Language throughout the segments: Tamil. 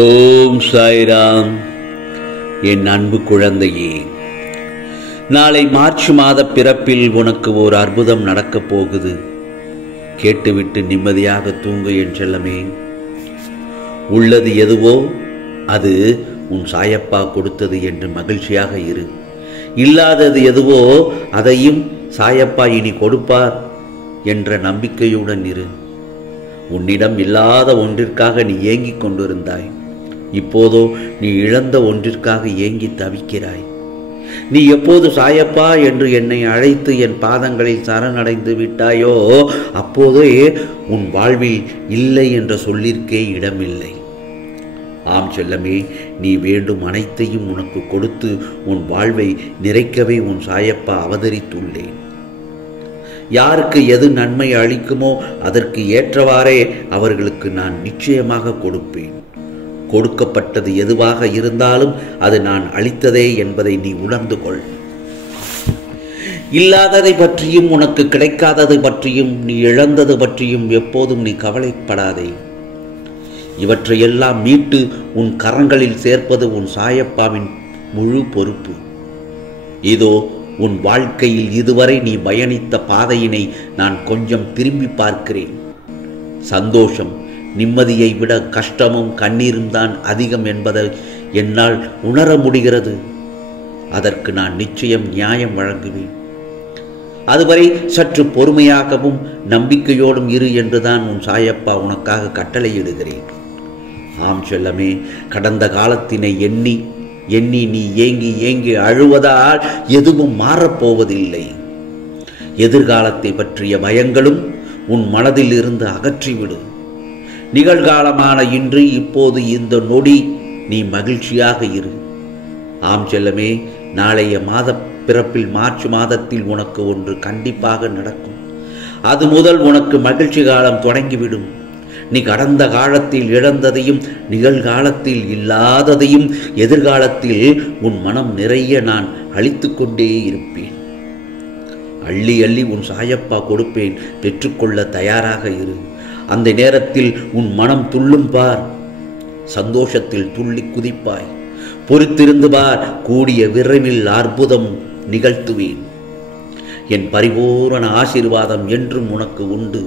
ஓம் சாய்ராம். என் அன்பு குழந்தையே, நாளை மார்ச் மாத பிறப்பில் உனக்கு ஓர் அற்புதம் நடக்கப் போகுது. கேட்டுவிட்டு நிம்மதியாக தூங்கு என் செல்லமே. உள்ளது எதுவோ அது உன் சாயப்பா கொடுத்தது என்று மகிழ்ச்சியாக இரு. இல்லாதது எதுவோ அதையும் சாயப்பா இனி கொடுப்பார் என்ற நம்பிக்கையுடன் இரு. உன்னிடம் இல்லாத ஒன்றிற்காக நீ ஏங்கிக் கொண்டிருந்தாய். இப்போதோ நீ இழந்த ஒன்றிற்காக ஏங்கி தவிக்கிறாய். நீ எப்போது சாயப்பா என்று என்னை அழைத்து என் பாதங்களில் சரணடைந்து விட்டாயோ அப்போதே உன் வாழ்வில் இல்லை என்ற சொல்லிற்கே இடமில்லை. ஆம் செல்லமே, நீ வேண்டும் அனைத்தையும் உனக்கு கொடுத்து உன் வாழ்வை நிறைக்கவே உன் சாயப்பா அவதரித்துள்ளேன். யாருக்கு எது நன்மை அளிக்குமோ அதற்கு ஏற்றவாறே அவர்களுக்கு நான் நிச்சயமாக கொடுப்பேன். கொடுக்கப்பட்டது எதுவாக இருந்தாலும் அது நான் அளித்ததே என்பதை நீ உணர்ந்து கொள். இல்லாததை பற்றியும் உனக்கு கிடைக்காதது பற்றியும் நீ இழந்தது பற்றியும் எப்போதும் நீ கவலைப்படாதே. இவற்றையெல்லாம் மீட்டு உன் கரங்களில் சேர்ப்பது உன் சாயப்பாவின் முழு பொறுப்பு. இதோ உன் வாழ்க்கையில் இதுவரை நீ பயணித்த பாதையினை நான் கொஞ்சம் திரும்பி பார்க்கிறேன். சந்தோஷம், நிம்மதியை விட கஷ்டமும் கண்ணீரும் தான் அதிகம் என்பதை என்னால் உணர முடிகிறது. அதற்கு நான் நிச்சயம் நியாயம் வழங்குவேன். அதுவரை சற்று பொறுமையாகவும் நம்பிக்கையோடும் இரு என்றுதான் உன் சாயப்பா உனக்காக கட்டளையிடுகிறேன். ஆம் செல்லமே, கடந்த காலத்தினை எண்ணி எண்ணி நீ ஏங்கி ஏங்கி அழுவதால் எதுவும் மாறப்போவதில்லை. எதிர்காலத்தை பற்றிய பயங்களும் உன் மனதில் இருந்து அகற்றிவிடு. நிகழ்காலமான இன்று இப்போது இந்த நொடி நீ மகிழ்ச்சியாக இரு. ஆம் செல்லமே, நாளைய மாத பிறப்பில் மார்ச் மாதத்தில் உனக்கு ஒன்று கண்டிப்பாக நடக்கும். அது முதல் உனக்கு மகிழ்ச்சி காலம் தொடங்கிவிடும். நீ கடந்த காலத்தில் இழந்ததையும் நிகழ்காலத்தில் இல்லாததையும் எதிர்காலத்தில் உன் மனம் நிறைய நான் அளித்து கொண்டே இருப்பேன். அள்ளி அள்ளி உன் சாயப்பா கொடுப்பேன். பெற்றுக்கொள்ள தயாராக இரு. அந்த நேரத்தில் உன் மனம் துள்ளும் பார். சந்தோஷத்தில் துள்ளி குதிப்பாய். பொறுத்திருந்து பார். கூடிய விரைவில் அற்புதம் நிகழ்த்துவேன். என் பரிபூரண ஆசீர்வாதம் என்றும் உனக்கு உண்டு.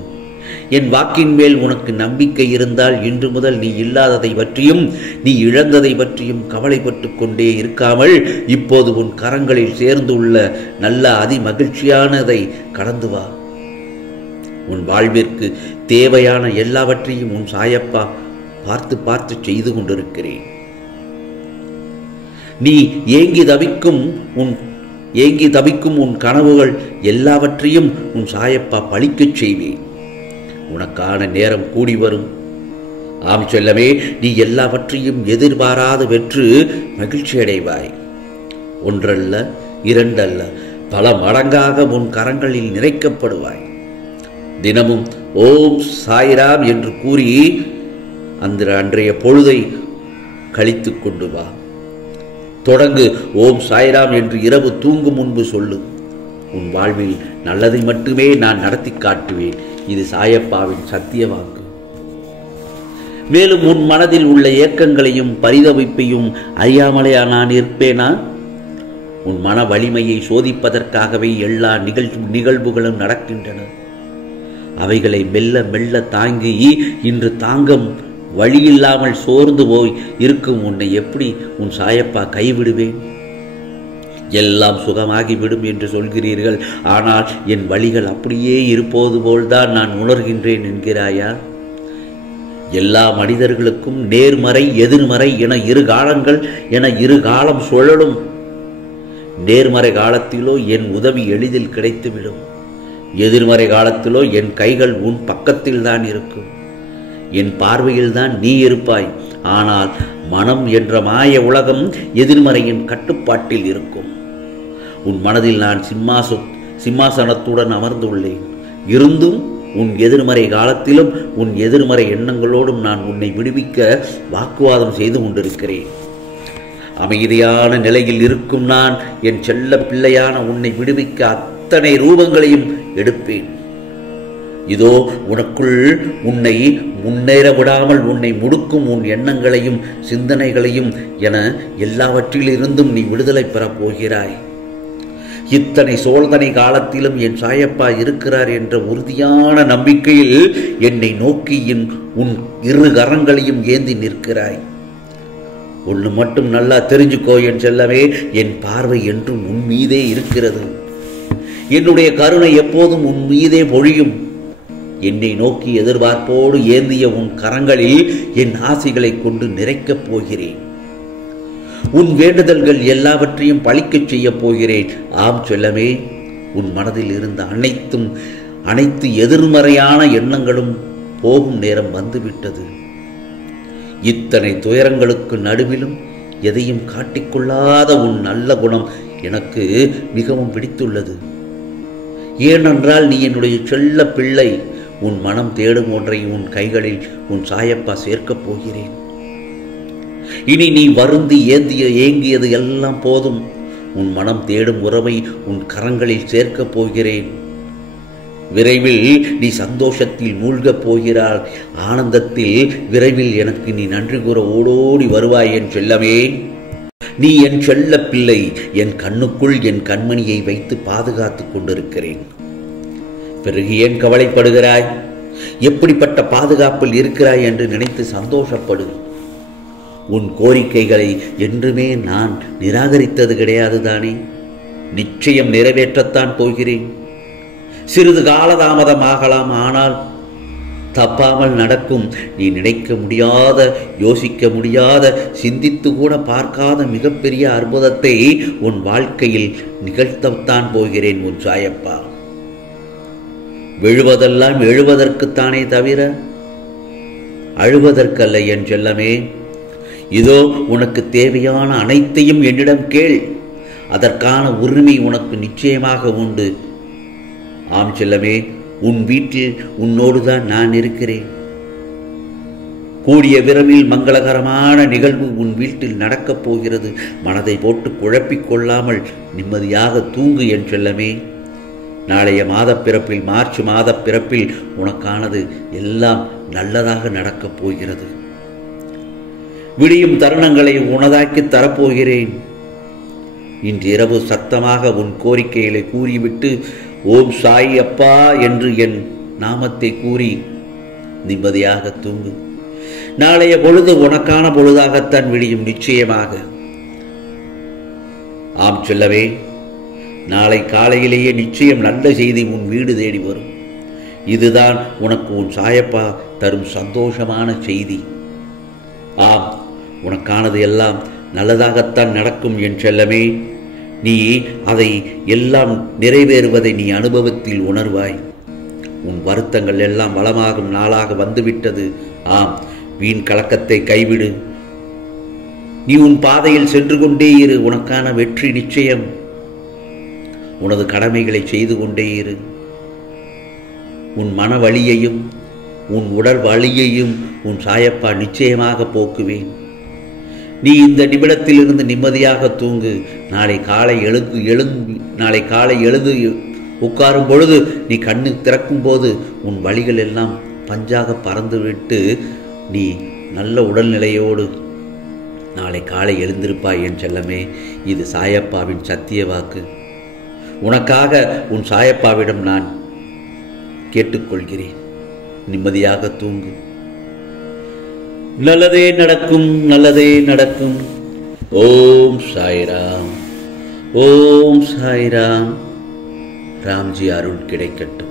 என் வாக்கின் மேல் உனக்கு நம்பிக்கை இருந்தால் இன்று முதல் நீ இல்லாததை பற்றியும் நீ இழந்ததை பற்றியும் கவலைப்பட்டு கொண்டே இருக்காமல் இப்போது உன் கரங்களில் சேர்ந்துள்ள நல்ல அதி மகிழ்ச்சியானதை கடந்து வா. உன் வாழ்விற்கு தேவையான எல்லாவற்றையும் உன் சாயப்பா பார்த்து பார்த்து செய்து கொண்டிருக்கிறேன். நீ ஏங்கி தவிக்கும் உன் கனவுகள் எல்லாவற்றையும் உன் சாயப்பா பழிக்கச் செய்வேன். உனக்கான நேரம் கூடி வரும். ஆம் செல்லமே, நீ எல்லாவற்றையும் எதிர்பாராது வெற்று மகிழ்ச்சி அடைவாய். ஒன்றல்ல, இரண்டல்ல, பல மடங்காக உன் கரங்களில் நிறைக்கப்படுவாய். தினமும் ஓம் சாய்ராம் என்று கூறி அன்றைய பொழுதை கழித்து கொண்டு வா. தொடங்கு ஓம் சாய்ராம் என்று இரவு தூங்கும் முன்பு சொல்லு. உன் வாழ்வில் நல்லதை மட்டுமே நான் நடத்தி காட்டுவேன். இது சாயப்பாவின் சத்திய வாக்கு. மேலும் உன் மனதில் உள்ள ஏக்கங்களையும் பரிதவிப்பையும் அறியாமலையா நான் இருப்பேனா? உன் மன வலிமையை சோதிப்பதற்காகவே எல்லா நிகழ்வுகளும் நடக்கின்றன. அவைகளை மெல்ல மெல்ல தாங்கி இன்று தாங்கும் வழியில்லாமல் சோர்ந்து போய் இருக்கும் உன்னை எப்படி உன் சாயப்பா கைவிடுவேன்? எல்லாம் சுகமாகிவிடும் என்று சொல்கிறீர்கள். ஆனால் என் வழிகள் அப்படியே இருப்பது போல்தான் நான் உணர்கின்றேன் என்கிறாயா? எல்லா மனிதர்களுக்கும் நேர்மறை எதிர்மறை என இரு காலம் சுழலும். நேர்மறை காலத்திலோ என் உதவி எளிதில் கிடைத்துவிடும். எதிர்மறை காலத்திலோ என் கைகள் உன் பக்கத்தில் தான் இருக்கும். என் பார்வையில் தான் நீ இருப்பாய். ஆனால் மனம் என்ற மாய உலகம் எதிர்மறையின் கட்டுப்பாட்டில் இருக்கும். உன் மனதில் நான் சிம்மாசனத்துடன் அமர்ந்துள்ளேன். இருந்தும் உன் எதிர்மறை காலத்திலும் உன் எதிர்மறை எண்ணங்களோடும் நான் உன்னை விடுவிக்க வாக்குவாதம் செய்து கொண்டிருக்கிறேன். அமைதியான நிலையில் இருக்கும் நான் என் செல்ல பிள்ளையான உன்னை விடுவிக்க அத்தனை ரூபங்களையும் எடுப்பேன். இதோ உனக்குள் உன்னை முன்னேற விடாமல் உன்னை முடுக்கும் உன் எண்ணங்களையும் சிந்தனைகளையும் என எல்லாவற்றிலிருந்தும் நீ விடுதலை பெறப் போகிறாய். இத்தனை சோதனை காலத்திலும் என் சாயப்பா இருக்கிறார் என்ற உறுதியான நம்பிக்கையில் என்னை நோக்கி உன் இரு கரங்களையும் ஏந்தி நிற்கிறாய். ஒன்று மட்டும் நல்லா தெரிஞ்சுக்கோ என் செல்லவே, என் பார்வை என்றும் உன் மீதே இருக்கிறது. என்னுடைய கருணை எப்போதும் உன் மீதே பொழியும். என்னை நோக்கி எதிர்பார்ப்போடு ஏந்திய உன் கரங்களில் என் ஆசைகளை கொண்டு நிறைக்கப் போகிறேன். உன் வேண்டுதல்கள் எல்லாவற்றையும் பழிக்கச் செய்யப் போகிறேன். ஆம் செல்லமே, உன் மனதில் இருந்த அனைத்து எதிர்மறையான எண்ணங்களும் போகும் நேரம் வந்துவிட்டது. இத்தனை துயரங்களுக்கு நடுவிலும் எதையும் காட்டிக்கொள்ளாத உன் நல்ல குணம் எனக்கு மிகவும் பிடித்துள்ளது. ஏனென்றால் நீ என்னுடைய செல்ல பிள்ளை. உன் மனம் தேடும் ஒன்றை உன் கைகளில் உன் சாயப்பா சேர்க்கப் போகிறேன். இனி நீ வருந்தி ஏங்கியது எல்லாம் போதும். உன் மனம் தேடும் உறவை உன் கரங்களில் சேர்க்கப் போகிறேன். விரைவில் நீ சந்தோஷத்தில் மூழ்கப் போகிறாள். ஆனந்தத்தில் விரைவில் எனக்கு நீ நன்றி கூற ஓடோடி வருவாய் என் செல்லமே. நீ என் செல்ல பிள்ளை. என் கண்ணுக்குள் என் கண்மணியை வைத்து பாதுகாத்து கொண்டிருக்கிறேன். பிறகு ஏன் கவலைப்படுகிறாய்? எப்படிப்பட்ட பாதுகாப்பில் இருக்கிறாய் என்று நினைத்து சந்தோஷப்படு. உன் கோரிக்கைகளை என்றுமே நான் நிராகரித்தது கிடையாது தானே. நிச்சயம் நிறைவேற்றத்தான் போகிறேன். சிறிது காலதாமதமாகலாம், ஆனால் தப்பாமல் நடக்கும். நீ நினைக்க முடியாத, யோசிக்க முடியாத, சிந்தித்து கூட பார்க்காத மிகப்பெரிய அற்புதத்தை உன் வாழ்க்கையில் நிகழ்த்தத்தான் போகிறேன் உன் சாயப்பா. விழுவதெல்லாம் எழுவதற்குத்தானே தவிர அழுவதற்கல்ல என் செல்லமே. இதோ உனக்கு தேவையான அனைத்தையும் என்னிடம் கேள். அதற்கான உரிமை உனக்கு நிச்சயமாக உண்டு. ஆம் செல்லமே, உன் வீட்டில் உன்னோடுதான் நான் இருக்கிறேன். கூடிய விரைவில் மங்களகரமான நிகழ்வு உன் வீட்டில் நடக்கப் போகிறது. மனதை போட்டு குழப்பிக் கொள்ளாமல் நிம்மதியாக தூங்கு என் செல்லமே. நாளைய மாதப்பிறப்பில், மார்ச் மாதப்பிறப்பில் உனக்கானது எல்லாம் நல்லதாக நடக்கப் போகிறது. விடியும் தருணங்களை உனதாக்கி தரப்போகிறேன். இன்று இரவு சத்தமாக உன் கோரிக்கைகளை கூறிவிட்டு ஓம் சாய் அப்பா என்று என் நாமத்தை கூறி நிம்மதியாக தூங்கு. நாளைய பொழுது உனக்கான பொழுதாகத்தான் விடியும் நிச்சயமாக. ஆம் சொல்லவே, நாளை காலையிலேயே நிச்சயம் நல்ல செய்தி உன் வீடு தேடி வரும். இதுதான் உனக்கு உன் சாயப்பா தரும் சந்தோஷமான செய்தி. ஆம், உனக்கானது எல்லாம் நல்லதாகத்தான் நடக்கும் என் செல்லமே. நீ அதை எல்லாம் நிறைவேறுவதை நீ அனுபவத்தில் உணர்வாய். உன் வருத்தங்கள் எல்லாம் வளமாகும் நாளாக வந்துவிட்டது. ஆம், வீண் கலக்கத்தை கைவிடு. நீ உன் பாதையில் சென்று கொண்டே இரு. உனக்கான வெற்றி நிச்சயம். உனது கடமைகளை செய்து கொண்டே இரு. உன் மன வலியையும் உன் உடல் வலியையும் உன் சாயப்பா நிச்சயமாக போக்குவேன். நீ இந்த நிமிடத்திலிருந்து நிம்மதியாக தூங்கு. நாளை காலை எழுந்து உட்காரும் பொழுது, நீ கண்ணு திறக்கும் போது உன் வலிகள் எல்லாம் பஞ்சாக பறந்துவிட்டு நீ நல்ல உடல்நிலையோடு நாளை காலை எழுந்திருப்பாய் என் செல்லமே. இது சாயப்பாவின் சத்திய வாக்கு. உனக்காக உன் சாயப்பாவிடம் நான் கேட்டுக்கொள்கிறேன். நிம்மதியாக தூங்கு. நல்லதே நடக்கும், நல்லதே நடக்கும். ஓம் சாய்ராம், ஓம் சாய்ராம். ராம்ஜி அருள் கிடைக்கட்டும்.